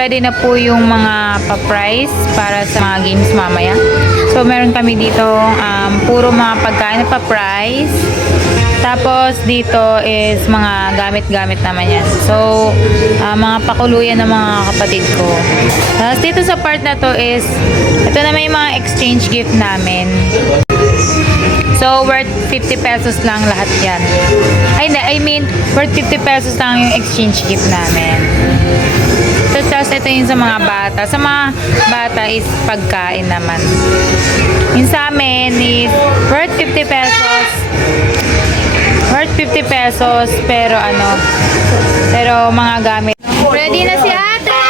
ready na po yung mga pa-price para sa mga games mamaya. So, meron kami dito puro mga pagkain na pa-price. Tapos, dito is mga gamit-gamit naman yan. So, mga pakuluyan ng mga kapatid ko. Tapos, dito sa part na to is, ito naman yung mga exchange gift namin. So, worth 50 pesos lang lahat yan. I mean, worth 50 pesos lang yung exchange gift namin. Tapos, ito yung sa mga bata. Sa mga bata is pagkain naman. Yung sa amin is worth 50 pesos. Worth 50 pesos, pero pero mga gamit. Ready na si ate!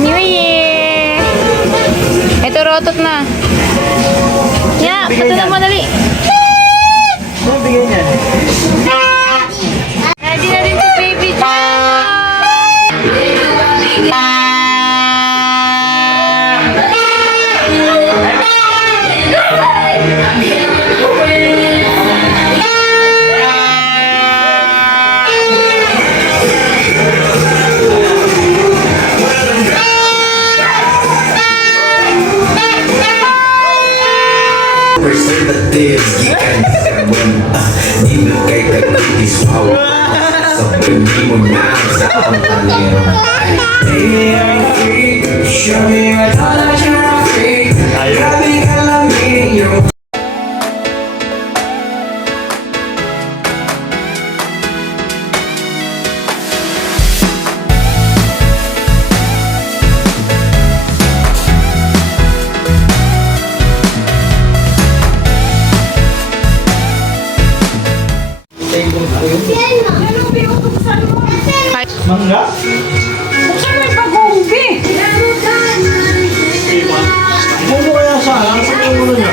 New Year! Ito, rotot na. Yeah, patulog mo dali. Ano bigay niyan? Ready na din si Baby John! Preservative, gikan carbon. Di na kay kagtitis power. Sabi mo na sa pangkalero. Hey, I'm free. Show me what all that you're free. Grabe ka lang yung mangga? Saan may pag-uumbi? Bumo kaya sana? Sa ulo niya?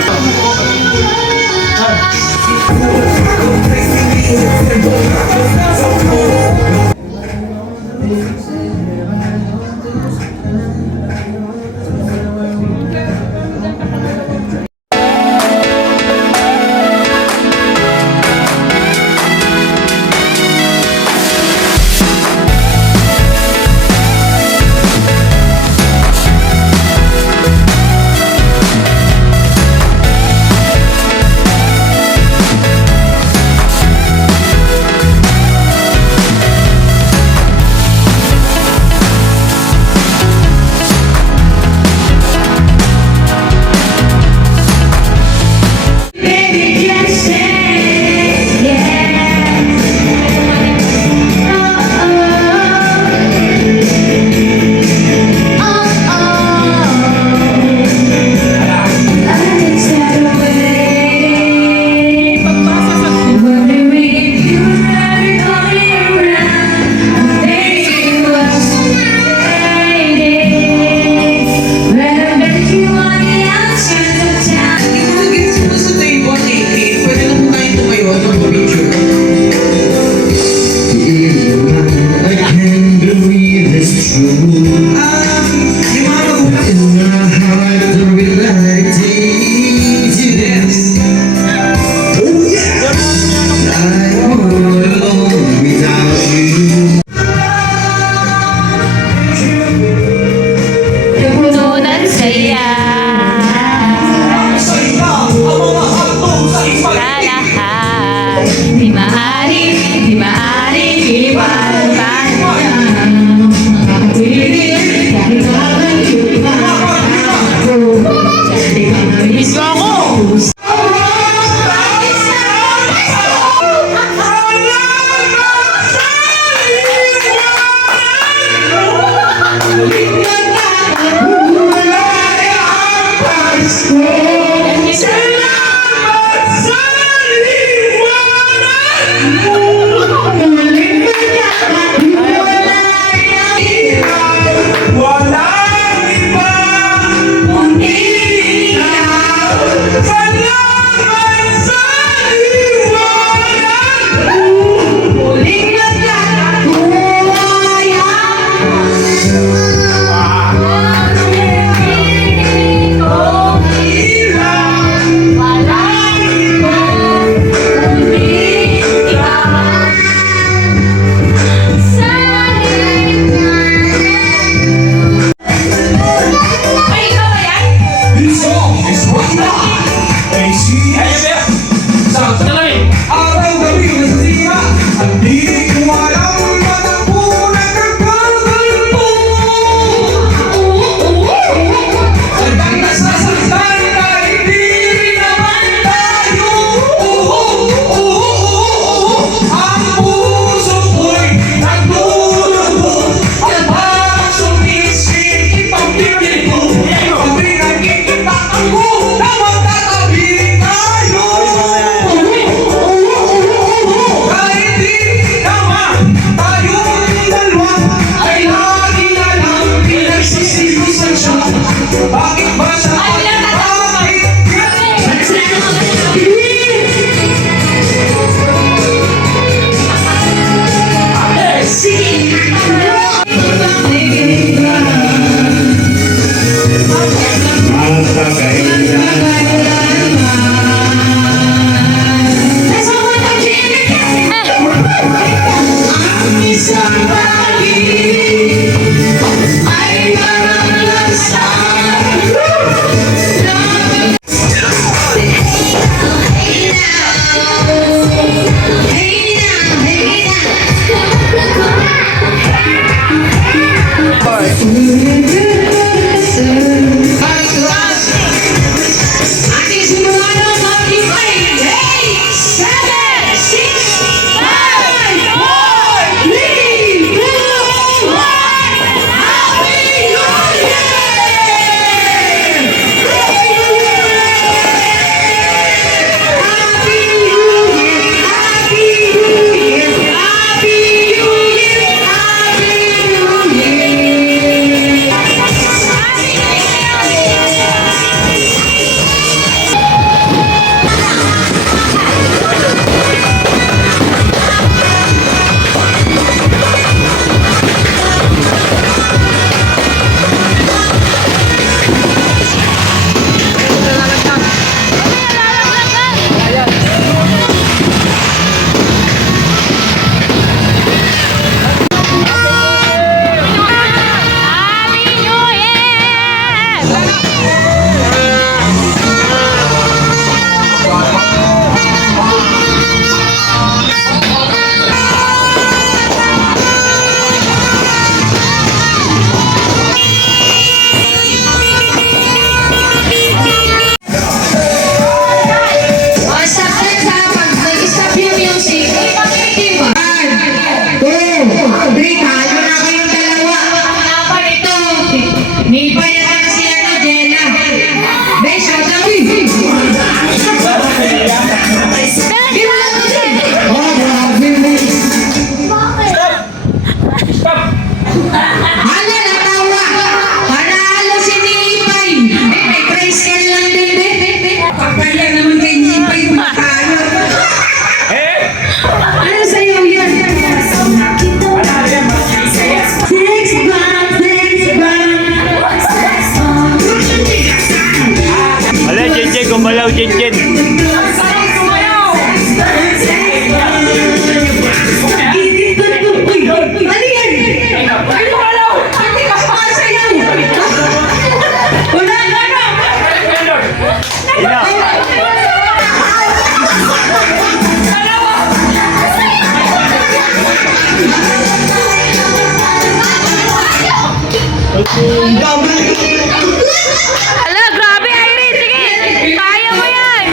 Ala, grabe, Irene. Sige, kaya mo yan.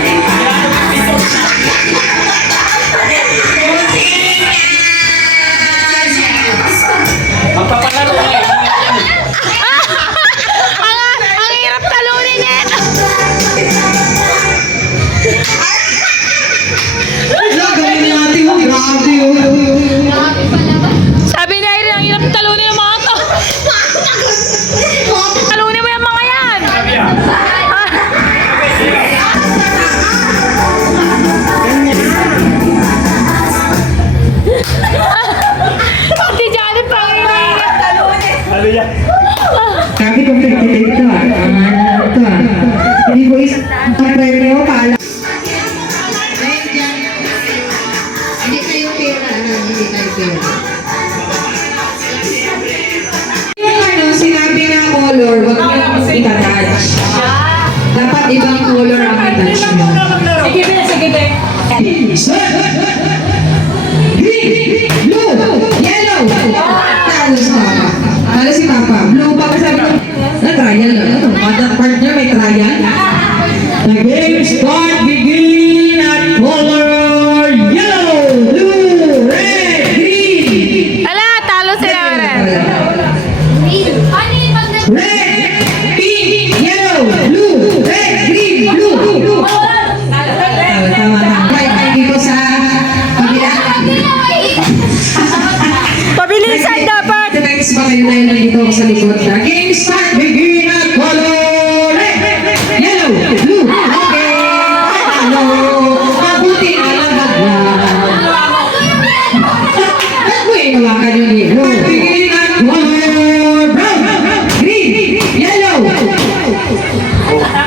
Magpapalaro ka eh. Ang hirap talunin yan. Sabi ni Irene, ang hirap talunin yung mga to. Talunin mo yung mga yan. Si Janet pang hinihingi talunin. Ano yan? Sabi ko ito Hindi ko isang premyo pala. Hindi kayo pera. Hindi kayo pera. Yung sinabi na color, wag mo itatouch. Dapat ibang color ang itouch mo. Sige, be, sige, be. Green, blue, yellow. Talo si Papa. Talo si Papa. Blue pa kasi sabi ko, trial na. Other partner may trial. The game start begin at color yellow, blue, red, green. Ala, talo sila rin. Red, pink, yellow, blue, red, green, blue. Tama. Bye dito sa kabila. Pabilisan dapat. Next pa kayo na nandito ako sa likod na. Game start, begin at color red, yellow, blue. Okay. Hello. Mabuti na lang Ba't mo inawakan yung yellow? Begin at color brown, green, yellow.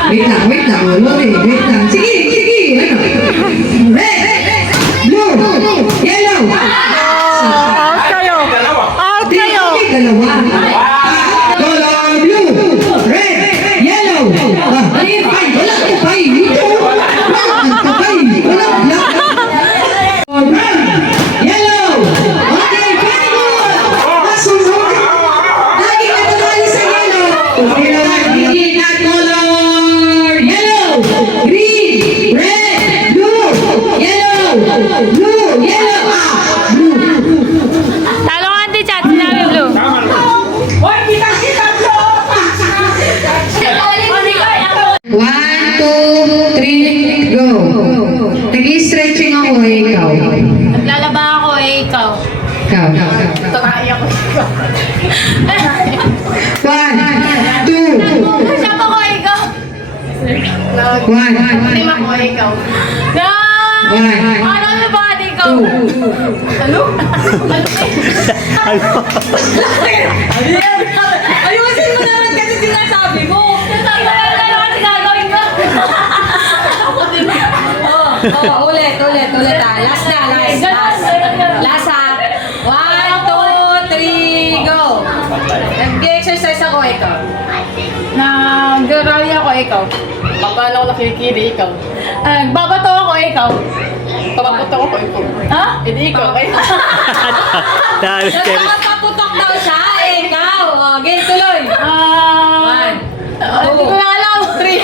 Wait lang. Wait lang. Sige. Ano? Red, blue, yellow. Out kayo. Out kayo. Dalawa. Color blue, red, yellow. Ano yung five? Wala yung five. Ito. Wala black. Brown, yellow. Okay, very good. Masunod. Lagi ka nanalo sa yellow. Begin at color yellow, green, red, blue, yellow, blue, yellow. Blue. Talo ka, Auntie Chat. Sinabi blue. Hoy, kita, bro! 1, 2, 3, go. Nag-i-stretching ako ikaw. Naglalaba ako ikaw. Ikaw. Tumahay ako. 1, 2, Siyapa ko ikaw. 1, Lima ko ikaw. No! 1, Ano ba ikaw? Ano? Ayusin mo naman kasi sinasabi mo. Sabi ko lang ano kasi gagawin mo. Ulit. Last na. Last ha. 1, 2, 3, go. Nag-exercise ako, ikaw. Nag-rally ako ikaw. Papala ko nakikiri, ikaw. Babato ako ikaw. Papaputok ako, ikaw. Ha? Hindi ikaw, kayo. Nagpapaputok daw siya, ikaw. Game tuloy. Hindi ko na alam. 3.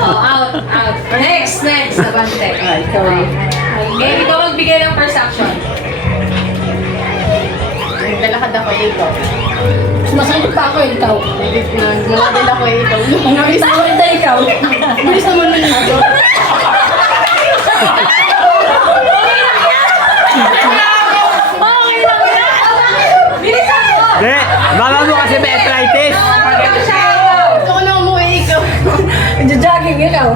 Out. Next. Abante. Ikaw. Game, ikaw magbigay ng first action. Naglalakad ako ikaw. Masakit pa ako, ikaw. Naglalakad ako ikaw. Bilis naman na ikaw. Bilis naman na ikaw. Okay lang yan. Bilis ako! Hindi, baka mo kasi may arthritis. Gusto ko na umuwi ikaw. Jogging ikaw.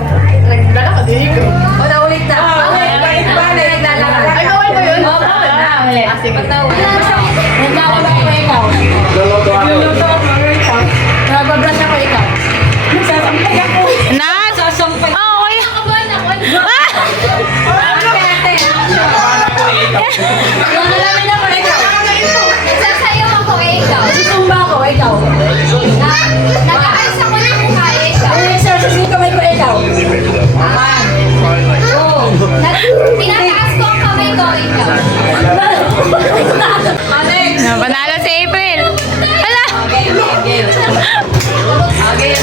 Naglalakad ikaw. O, naulit na. Balik. Naglalakad. Ay, bawal ba yun? Oo, bawal na. Sige. Naglalaba ako ikaw. Luluto ako ikaw. Nababrush ako ikaw. Nagsasampay ako. Nas? Sasampay. Okay. Ate. Nalalamin ako ikaw. Nagsasayaw ako ikaw. Susumba ako ikaw. Nag-aayos ako ng mukha ikaw. Exercise yung kamay ko ikaw. Pinataas ko ang kamay ko ikaw. Next. Panalo si April. Hala! Okay, game. Okay,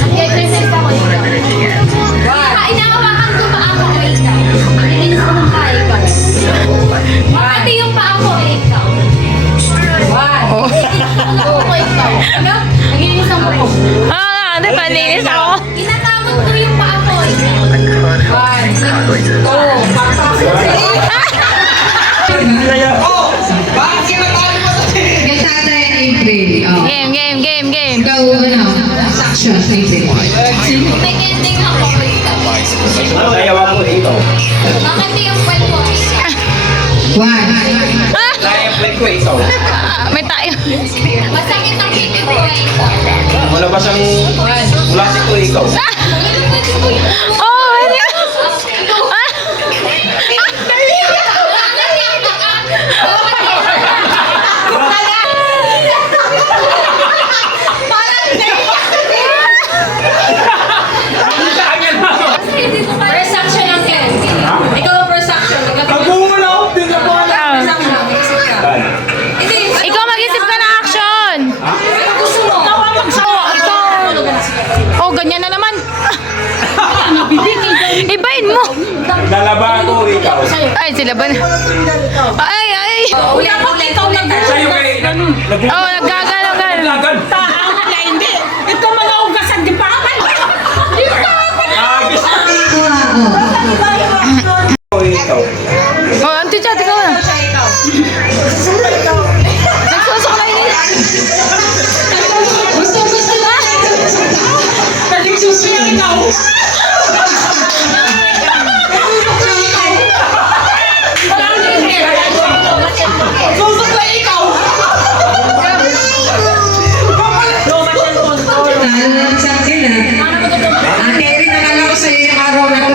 Nag-exercise ako ikaw. Inahawakan ko pa ako ikaw. Nilinis ko ng paa ikaw. Pati yung paa ko ikaw. Nilinis ko ng ikaw. Ano? Naglinis ng buko. Ano pa, nilis ako? Inatamon ko yung paa ko ikaw. Kay Tatay April. Oh. Game. Ikaw, ano, section, April. Nag-ending ako ikaw. Sayawan mo dito. Bakit yung kwet ko ikaw? One. Kaya play ko ikaw. May tayo. Masakit ang pipit ko ikaw. Wala ba siyang plastic ko ikaw? Oh, ano? First action lang, Ken. Ikaw ang first action. Pag-uulaw, din ako First action. Mag-isip ka. Hindi. Ikaw mag-isip ka ng action. Ano gusto mo? Ikaw ang Oh, ganyan na naman. Ibahin mo. Lalabahan ko ikaw. Ay, sila ba na? Ay. Ulit. Sa'yo kayo, Oh, naggagalaw. naglagan. Ito mga ugasan di pa ako. Agis ko ikaw. Oh, Auntie Chat, ikaw na. Nagsusuklay na yun. Gusto na. Nagsusuya ikaw. Susuklay ikaw. Talo na sa akin, ah. Ate Erin, nakala ko sa'yo yung araw na ito.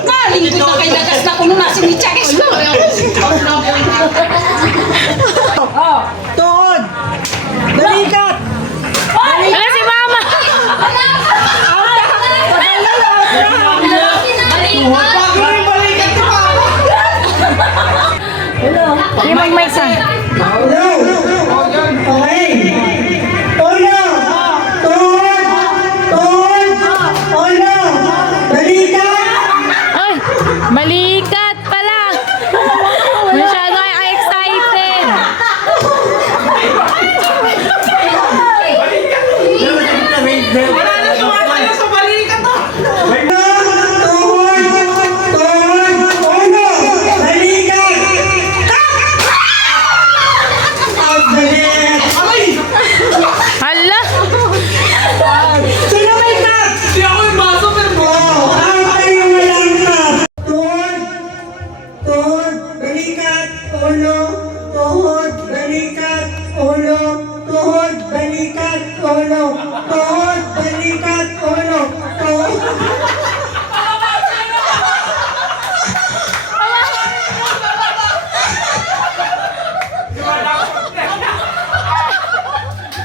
Nalingkod na kay Lagas na kuno nasa ni Chakis. Wala si Mama. Hindi may isa. Ay, balikat pala. Masyado kayo excited. Hala. Di ako yung baso, pero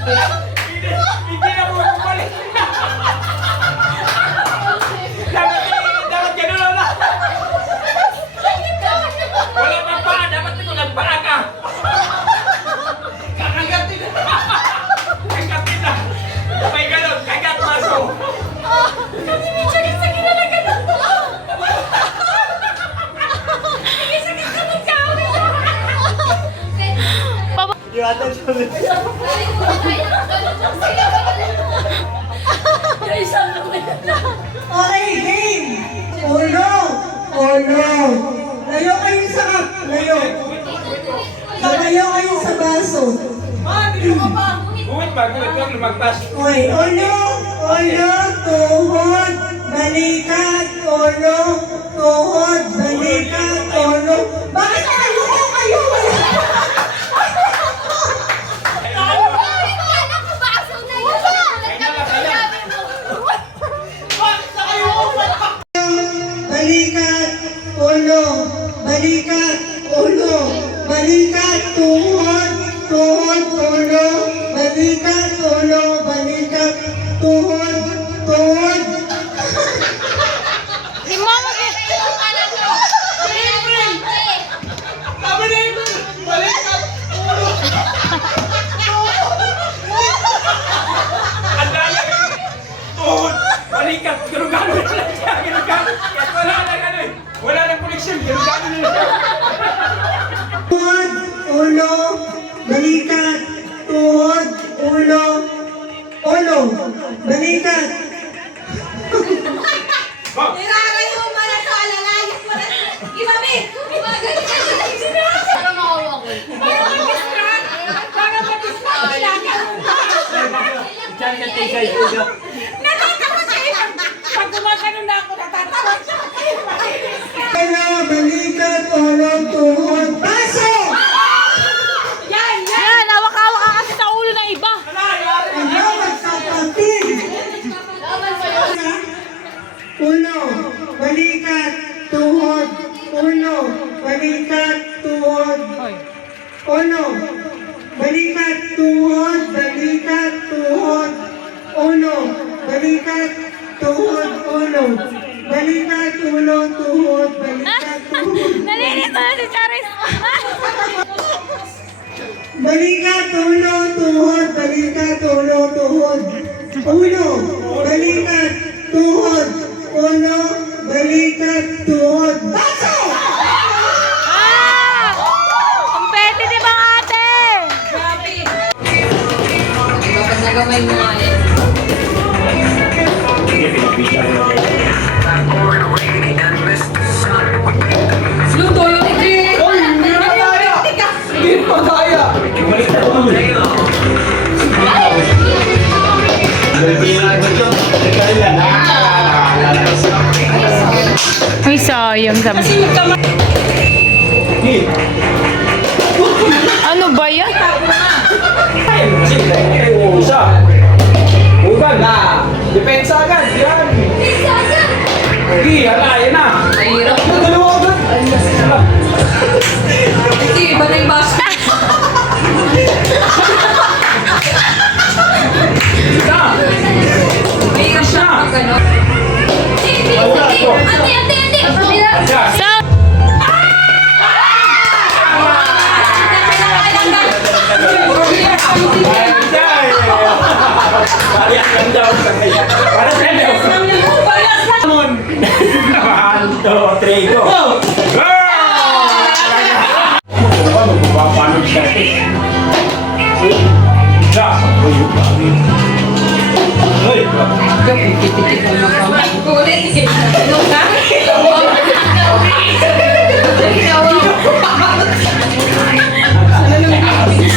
hindi na mo bumalik. Dapat ganun na. Wala pang paa, dapat ito nagpaa ka. Kakagatin na. Kagatin na. May ganun, kagat maso. Okay, game! Oh no! Oh no! Layo kayo sa layo. Layo kayo sa baso. Guwit ba? Guwit, lumagpas. Okay, oh no! Oh no! Tuhod! Balikat! Oh no! Tuhod! Balikat! Oh no! Bakit kayo? Balikat! Ulo! Balikat! Ulo! Balikat! Tuhod! Tuhod! Ulo! Balikat! Ulo! Balikat! Tuhod! Tuhod! Si Mama. balikat. Garugano na lang siya. Garugano. Kahit wala nang ano eh. Wala nang connection. Garugano na lang siya. Tuhod, ulo, balikat. Tuhod, ulo, ulo, balikat. Nilalayo mo na sa alalayan mo na. Imami! Para makawa ko. Para ma-distract Diyan ka tigay ko. Natatawa siya. Pag gumagano na ako, natatawa siya. Ulo, balikat, ulo, tuhod, baso! Yan! Yan, hawak-hawak ka kasi sa ulo ng iba. Ano, magkapatid? Laban pa yun. Ulo, balikat, tuhod, ulo, balikat, tuhod, ulo, balikat, tuhod, balikat, tuhod, ulo, balikat, tuhod, ulo, balikat, ulo, tuhod, balikat, tuhod, Nalilito na si Charis. balikat, ulo, tuhod, balikat, ulo, tuhod, ulo, balikat, tuhod, ulo, balikat, tuhod, baso! Ah! Competitive ang ate! Grabe! Kapag nagamay mo nga yan. Luto yun, hindi! Uy, hindi na kaya! Hindi pa kaya! Uy, sayang sabi. Kasi magkama... Ano ba yan? Kasi siya. Ugan na. Depensa agad. Yan. Hindi, hala, yan na. Mahirap. Dalawa agad. Hindi, iba na yung basket. Mahirap siya pag gano'n. So, Para sa inyo. One, two, three, go! Go! Magpapanog siya. Uy! Kulit eh. Ano ka?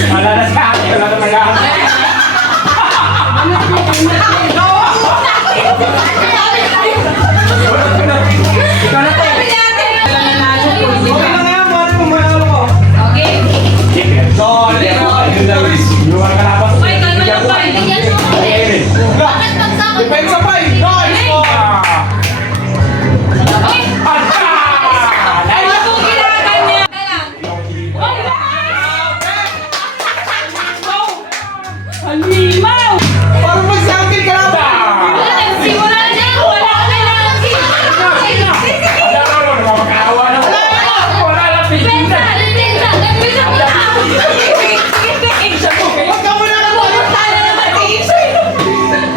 Wala na sa akin. Wala na mag-aakit. Ikaw na to. Okay lang yan. Mahal mo, mahal mo. Okay. Sorry. Iwan ka na ba? Ay, kalma lang pa. Bakit pagsakot? Depensa pa eh. Nice! Ano pong ginaganyan? Halimaw! Parang mag-sample ka na ba? Simula na! Wala ka na! Pensa! Nagpisa mo na! Huwag ka muna na muna!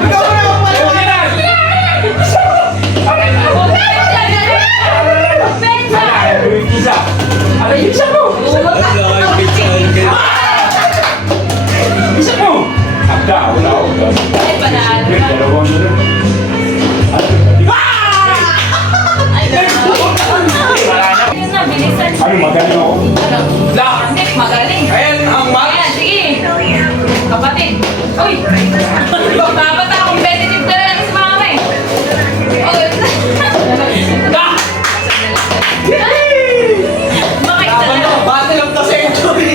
Ikaw muna magpaliwanag! Isa! Ano yung isa mo? Isa mo! Abda! Wala ako doon. Ay, panalo ka. Dalawang na rin. Ayun na, bilisan. Ay, magaling ako. Hindi, magaling. Ayan ang Ayan, sige. Kapatid. Uy! Dapat ako competitive ka na lang si mama eh. Okay. Makita na. Battle of the century!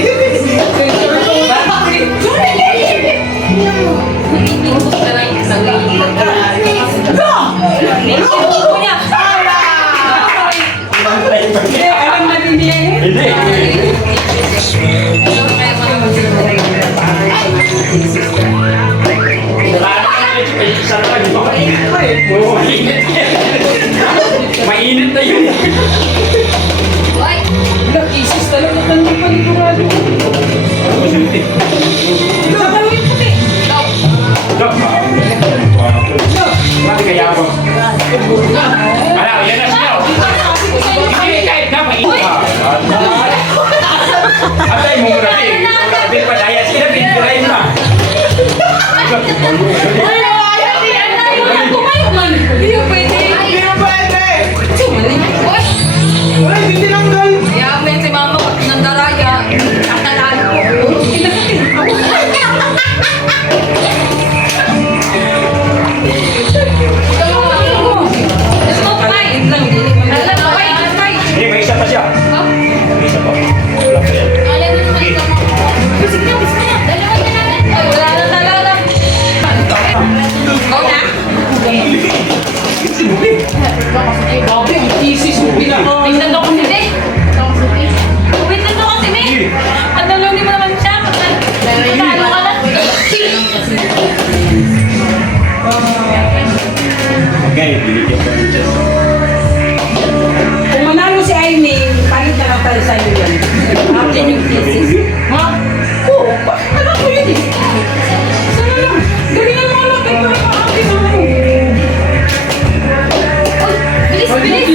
Ubus na lang yung isang likitan ka na. Inuubo niya. Hindi, alam na din niya eh. Hindi. Mainit na yun. Ay, nag-isis talaga ka ng panigurado. Sa kalawin puti. Bakit kaya ako? Ala, yan na siya. Hindi kahit na mainit pa. Atay mo muna din. Hindi pa daya sila, bigirain pa. Hindi pwede. Ay, hindi lang guys. Kaya mo yan si mama pag nandaraya. Kakalaan ko. Hindi, may isa pa siya. May isa pa. Wala pa yan. Wala na talaga. Go na. Tingnan daw kasi, Be. Tingnan daw kasi, Be. Ang naluni mo naman siya. Talo ka na. Okay, binigyan ko ng chance. Kung manalo si Aimee, palit na lang tayo sa'yo yan. Akin yung thesis. Ha? Oo, alam ko yun eh. Sana lang. Galingan mo lang kayo yung akin ako. Bilis, bilis.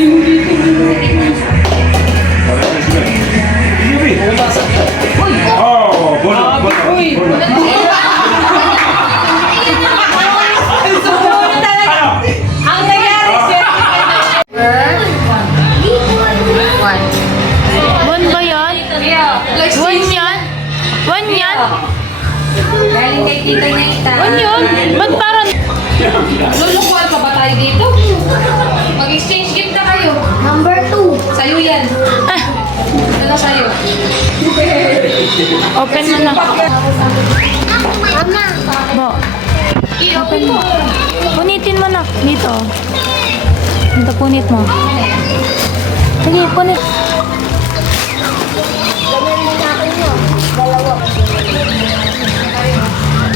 Oh, bono, bono. Uy! Ang nangyari siya. One ba yan? One yan? One yan? Galing kay Tita Nita. One yun? Ba't parang... Lulukuhan pa ba tayo dito? Mag-exchange gift na kayo. Number 2. Sa'yo yan. Ano sa'yo? Open mo na. Mama. Bo. I-open mo. Punitin mo na. Dito. Dito, punit mo. Sige, punit.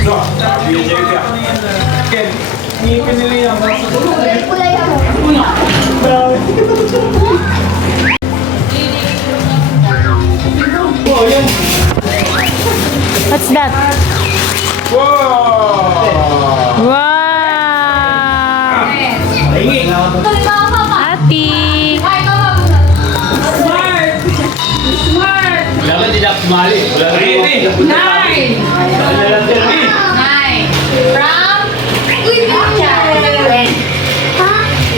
No, binigyan ka. Ken, hindi pinili ang mga Kulay ako. What's that? Wow! Wow! Hingi. Ati! Dapat tidak sumali. Wala rin eh. Nine! Wala lang din eh. Nine. From?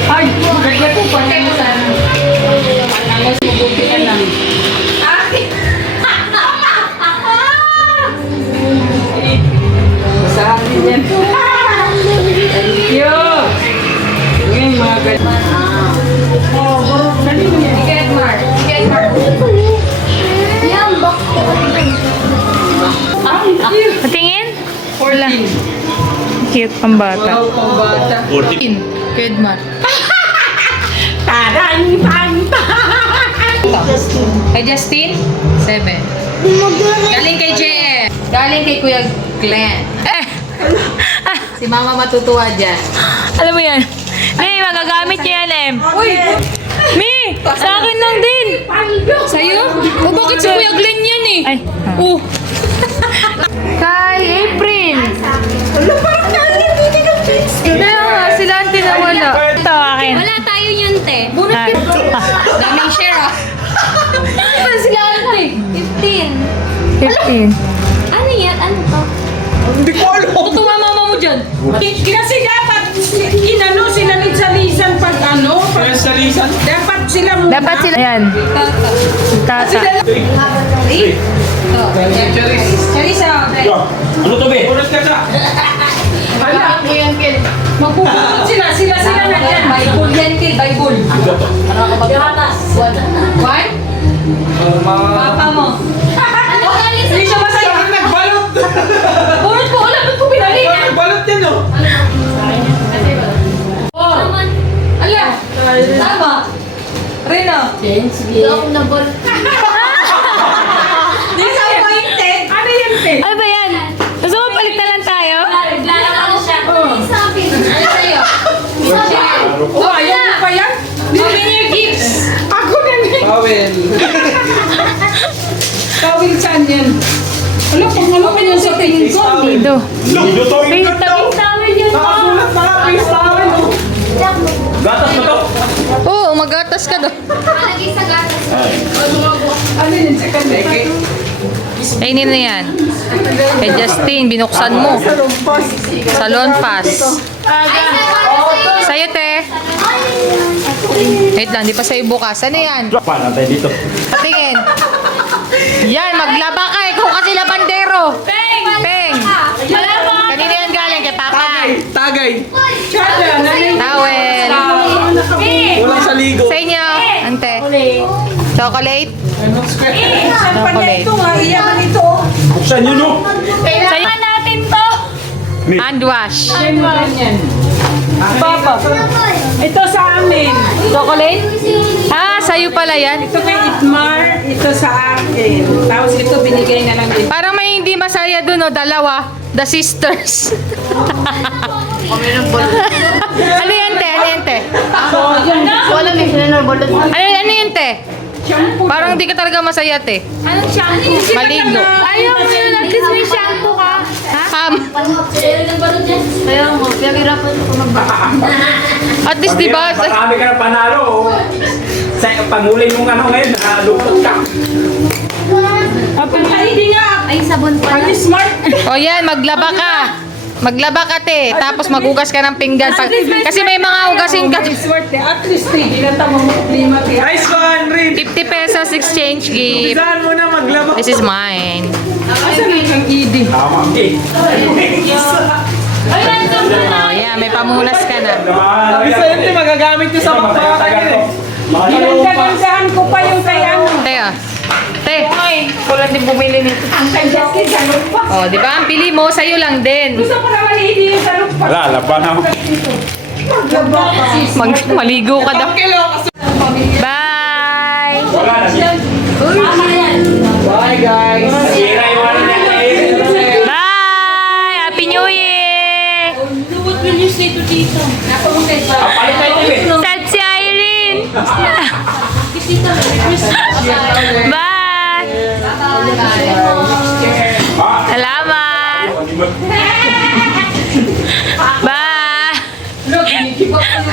Ay, kaya po pa. Patay mo sana. Ang subuti na lang. Sa akin yan. Thank you. Ngayon mga ganyan. Oh, kanino yan? Get Mark. Get Mark. Yan, box. Patingin? Wala. Cute pang bata. Wow, pang bata. Get Mark. Tarang, tang, Kay Justin? 7. Galing kay JF. Galing kay Kuya Glenn. Si Mama matutuwa dyan. Alam mo yan? May, magagamit niya yan, Em. Uy! Mi! Sa akin lang din! Sa'yo? O bakit si Kuya Glenn yan eh? Ay. Oh! Kay April! Ano parang naliliti ng pins? Kaya nga, sila ang tinawala. Ito, akin. Wala tayo yun, te. Ah. Daming share ah. Ano sila ate? 15. 15. Ano yan? Ano to? Hindi ko alam. Tutuwa mama mo dyan. Kasi dapat inano sila ni Salisan pag ano. Salisan? Dapat sila muna. Dapat sila. Ayan. Tata. Charissa. Ano to be? Ulit ka sa. Hala, mo yan, Kel. magpupulot sila. Sila na dyan. Bible yan, Kel. Bible. Yohanas. What? Papa mo. Ano galing sa... Hindi siya masaya. Nagbalot. Burot ko. Alam, ba't ko pinali? Nagbalot din oh. Oh. Naman. Ala. Tama. Rino. Hindi ako nabol. Disappointed. Ano yan, te? Ano ba yan? Gusto mo palit na lang tayo? Naglalaro siya. Sabi. Ano sa'yo? Oh, ayaw mo pa yan? Souvenir gifts. Ako na din. Pawel. Pawel saan yan? Ano, pang ano pa yan sa tingin ko? Dito. Luto May tabi. Tawid yun. Nakasulat na nga, please, tawel oh. magatas ka doon. Malagay sa gatas. Ano yun sa kanila? Kainin na yan. Kay Justin, binuksan mo. Salon pass. Sa'yo, te. Wait lang, di pa sa'yo bukas. Ano yan? Paano tayo dito? Patingin. Yan, maglaba ka. Ikaw kasi labandero. Peng! Peng! Kanina yan galing kay Papa. Tagay! Chada, nanay. Towel. Walang saligo. Sa inyo, ante. Chocolate? Saan pa na ito nga? Iyaman ito. Buksan yun, no? Sa'yo natin to. Hand wash. Ganyan. Papa. Ito sa amin. Chocolate? Ah, sa'yo pala yan. Ito kay Itmar, ito sa akin. Tapos ito binigay na lang din. Parang may hindi masaya dun, no? Dalawa. The sisters. Ano yan, te? Ano yan, te? Wala may sinunod balot. Ano yan, te? Shampoo. Parang di ka talaga masaya, te. Anong shampoo? Maligo. Ayaw mo yun. At least may shampoo ka. Ham. Ayaw ng balot dyan. Ayaw mo. Pinaghirapan ko magbaka. At least, di ba? Marami ka na panalo. Oh. Sa pangulay mong ano ngayon, nakalupot ka. Ay, hindi nga. Ay, sabon pa. Ang smart. O yan, maglaba ka. Maglaba ka, te. Tapos magugas ka ng pinggan. Kasi may mga hugasin ka. Smart eh. At least eh. Ginata mo mo problema kaya. Nice one, Rin! 50 pesos exchange gift. Saan mo na maglaba? This is mine. Asan ang ED? Tama, eh. Ay, nandun ka na. Oh, yeah, may pamunas ka na. Bisa yun, te, magagamit ko sa pagkakain. Ginagdagandahan ko pa yung kay ano. Te, ah. Te, wala din bumili nito. Ang kay Justin sa lupa. Oh, di ba? Ang pili mo, sa'yo lang din. Gusto ko naman ED yung sa lupa. Wala, laban ako. Maglaba ka. Maligo ka daw. Kilo kasi. Bye! Wala na siya. Mama na yan. Bye guys. Sira yung ano niya, eh. Bye! Happy New Year! What will you say to Tito? Palit tayo, eh. Sad si Irene! Tito, Merry Christmas. Bye! Ah, Salamat! di ba? Bye! Look, hindi ko pa yung